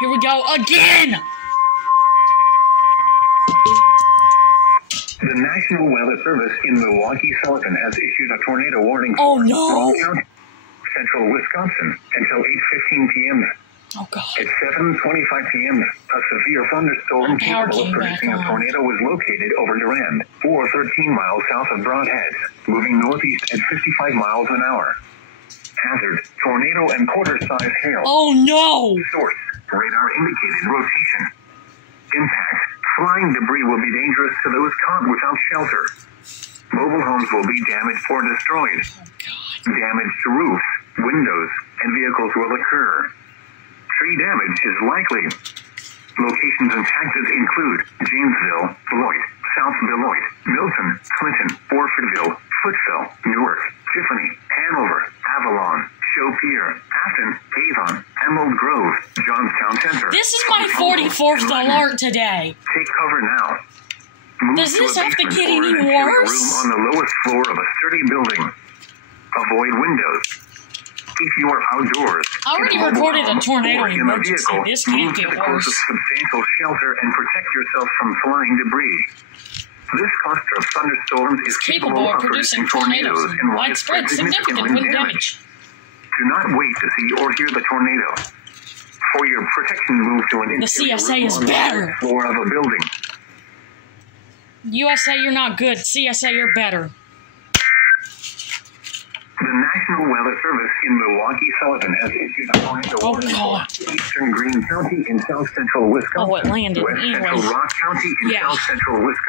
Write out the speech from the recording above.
Here we go again! The National Weather Service in Milwaukee-Sullivan has issued a tornado warning for no! County, central Wisconsin, until 8:15 p.m. Oh, God. At 7:25 p.m., a severe thunderstorm capable of producing a tornado was located over Durand, 13 miles south of Broadhead, moving northeast at 55 miles an hour. Hazard, tornado and quarter-size hail. Oh, no! Source, radar indicated rotation. Impact, flying debris will be dangerous to those caught without shelter. Mobile homes will be damaged or destroyed. Oh, God. Damage to roofs, windows, and vehicles will occur. Tree damage is likely. Locations in Texas include Janesville, Beloit, South Beloit, Milton, Clinton, Orfordville, Footville, Newark, Tiffany, Hanover, Avalon, Chaupier, Afton, Avon, Emerald Grove, Johnstown Center. This is my 44th alert today. Take cover now. Move Does this to a have to basement get or any an interior worse? room on the lowest floor of a sturdy building. Avoid windows. If you are outdoors, I already in a mobile reported a home tornado or in a emergency. vehicle, This can't move to get the worse. closest substantial shelter and protect yourself from flying debris. This cluster of thunderstorms is Capable of producing tornadoes and widespread significant wind damage. Do not wait to see or hear the tornado. For your protection, move to an interior CSA room is on the better. first floor of a building. USA, you're not good. CSA, you're better. The National Weather Service in Milwaukee-Sullivan has issued a tornado warning God. for eastern Greene County in south central Wisconsin, Oh, it landed west anyway. central Rock County in Yeah. south central Wisconsin.